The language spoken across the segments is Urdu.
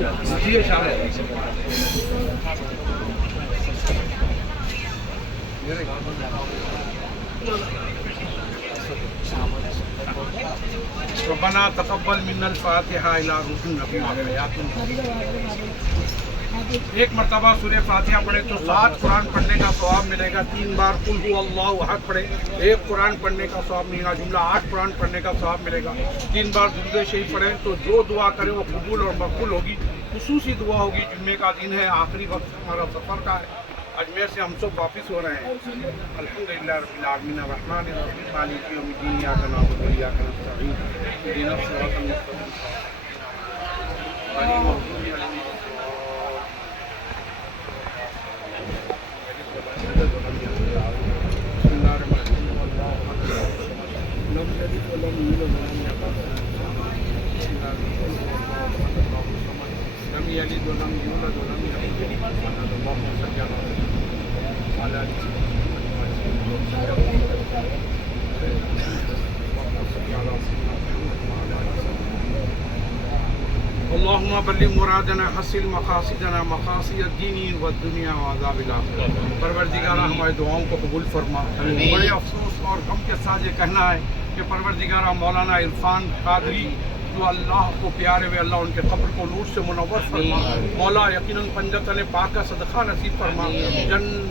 جی اشارہ ربنا تقبل منا الفاتحہ الی روح النبی حیات. ایک مرتبہ سورہ فاتحہ پڑھے تو 7 قرآن پڑھنے کا ثواب ملے گا. 3 بار قل هو اللہ احد پڑھے 1 قرآن پڑھنے کا ثواب ملے گا. جملہ 8 قرآن پڑھنے کا ثواب ملے گا. 3 بار درود شریف پڑھیں تو جو دعا کرے وہ قبول اور مقبول ہوگی. خصوصی دعا ہوگی. جمعے کا دن ہے, آخری وقت ہمارا سفر کا ہے. اجمیر سے ہم سب واپس ہو رہے ہیں. الحمدللہ رب العالمین الرحمن الرحیم مالک یوم الدین ایاک نعبد و ایاک نستعین اهدنا الصراط المستقیم غیر المغضوب علیہم لم يلد ولم يولد ولم يكن له كفوا احد. اللهم صل على اللهم بلغ مرادنا حصل مقاصدنا مقاصد الدین والدنیا وعذاب الآخرہ. پروردگارہ ہماری دعاؤں کو قبول فرما. بڑے افسوس اور غم کے ساتھ یہ کہنا ہے کہ پروردگارہ مولانا عرفان قادری جو اللہ کو پیارے ہوئے, اللہ ان کے قبر کو نور سے منور فرما. مولا یقیناً پنجتن پاک کا صدقہ نصیب فرما.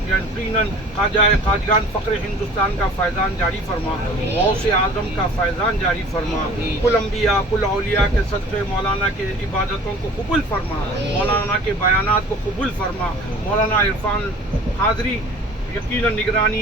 یقیناً خواجہ خواجگان فقر ہندوستان کا فیضان جاری فرما. غوث اعظم کا فیضان جاری فرما. کل انبیاء کل اولیاء کے صدقے مولانا کے عبادتوں کو قبول فرما. مولانا کے بیانات کو قبول فرما. مولانا عرفان قادری یقیناً نگرانی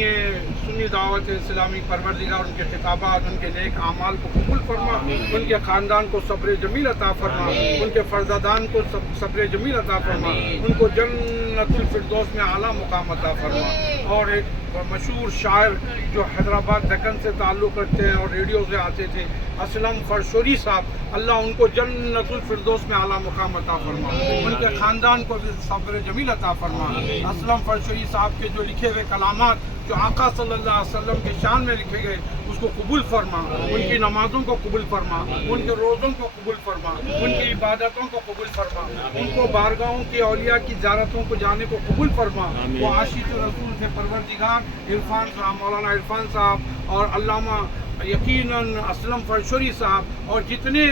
سنی دعوت اسلامی پروردگار ان کے خطابات, ان کے نیک اعمال کو قبول فرما. ان کے خاندان کو صبر جمیل عطا فرما. ان کے فرزندان کو صبر جمیل عطا فرما. ان کو جنت الفردوس میں اعلیٰ مقام عطا فرما. اور ایک مشہور شاعر جو حیدرآباد دکن سے تعلق رکھتے ہیں اور ریڈیو سے آتے تھے, اسلم فرشوری صاحب, اللہ ان کو جنت الفردوس میں اعلیٰ مقام عطا فرما. ان کے خاندان کو بھی صبر جمیل عطا فرما. اسلم فرشوری صاحب کے جو لکھے ہوئے کلامات جو آقا صلی اللہ علیہ وسلم کے شان میں لکھے گئے اس کو قبول فرما. ان کی نمازوں کو قبول فرما. ان کے روزوں کو قبول فرما. ان کی عبادتوں کو قبول فرما. ان کو بارگاہوں کی اولیاء کی زیارتوں کو جانے کو قبول فرما. وہ عاشق رسول سے پروردگار عرفان صاحب, مولانا عرفان صاحب اور علامہ یقیناً اسلم فرشوری صاحب اور جتنے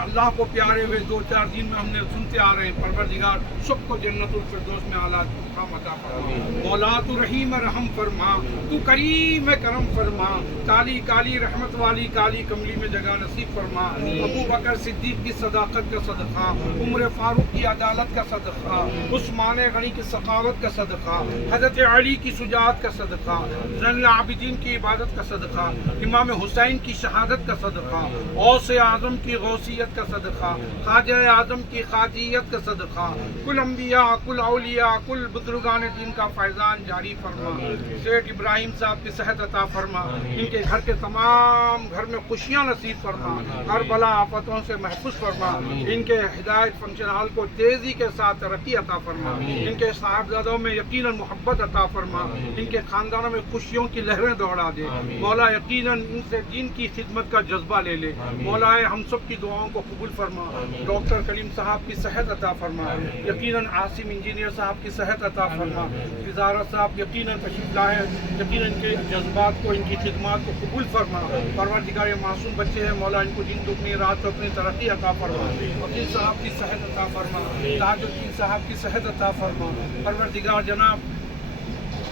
اللہ کو پیارے ہوئے 2-4 دن میں ہم نے سنتے آ رہے ہیں, پروردگار سب کو جنت الفردوس میں اعلیٰ مقام عطا فرما. مولا تو رحیم رحم فرما, تو کریم کرم فرما. کالی کالی رحمت والی کالی کملی میں جگہ نصیب فرما. ابو بکر صدیق کی صداقت کا صدقہ, عمر فاروق کی عدالت کا صدقہ, عثمان غنی کی سخاوت کا صدقہ, حضرت علی کی شجاعت کا صدقہ, زین العابدین کی عبادت کا صدقہ, امام حسین کی شہادت کا صدقہ, غوث اعظم کی غوثیت کا صدقہ, خواجہ اعظم کی خواجیت کا صدقہ, کل انبیاء کل اولیاء کل بزرگان دین کا فیضان جاری فرما. سیٹھ ابراہیم صاحب کی صحت عطا فرما. ان کے گھر کے تمام گھر میں خوشیاں نصیب فرما. ہر بلا آفتوں سے محفوظ فرما. ان کے ہدایت فنکشن ہال کو تیزی کے ساتھ ترقی عطا فرما. ان کے صاحبزادوں میں یقیناً محبت عطا فرما. ان کے خاندانوں میں خوشیوں کی لہریں دوڑا دے. مولا یقیناً ان سے دین کی خدمت کا جذبہ لے لے. مولا ہم سب کی دعاؤں کو قبول فرما. ڈاکٹر کلیم صاحب کی صحت عطا فرما. یقیناً عاصم انجینئر صاحب کی صحت عطا فرما. وزارت صاحب یقیناً تشریف لائے, یقیناً ان کے جذبات کو ان کی خدمات کو قبول فرما. پروردگار یہ معصوم بچے ہیں, مولا ان کو دن دگنی رات کو اپنی ترقی عطا فرما. وکیل صاحب کی صحت عطا فرما. تاج الدین صاحب کی صحت عطا فرما. پروردگار جناب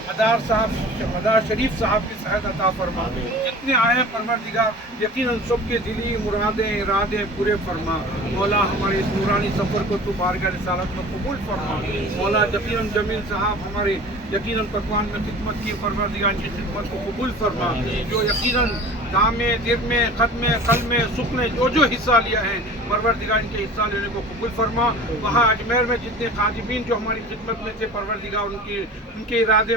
مدار صاحب مدار شریف صاحب کی صحت عطا فرما. جتنے آئے ہیں پروردگار یقیناً سب کے دلی مرادیں ارادے پورے فرما. مولا ہمارے اس نورانی سفر کو تو بارگاہ رسالت میں قبول فرما. مولا یقیناً جمیل صاحب ہمارے یقیناً پکوان میں خدمت کی, پروردگار کی خدمت کو قبول فرما. جو یقیناً دام میں دیر میں خط میں قلب میں سکھ میں جو حصہ لیا ہے پروردگار ان کے حصہ لینے کو قبول فرما. وہاں اجمیر میں جتنے خادمین جو ہماری خدمت میں تھے پروردگار ان کے ارادے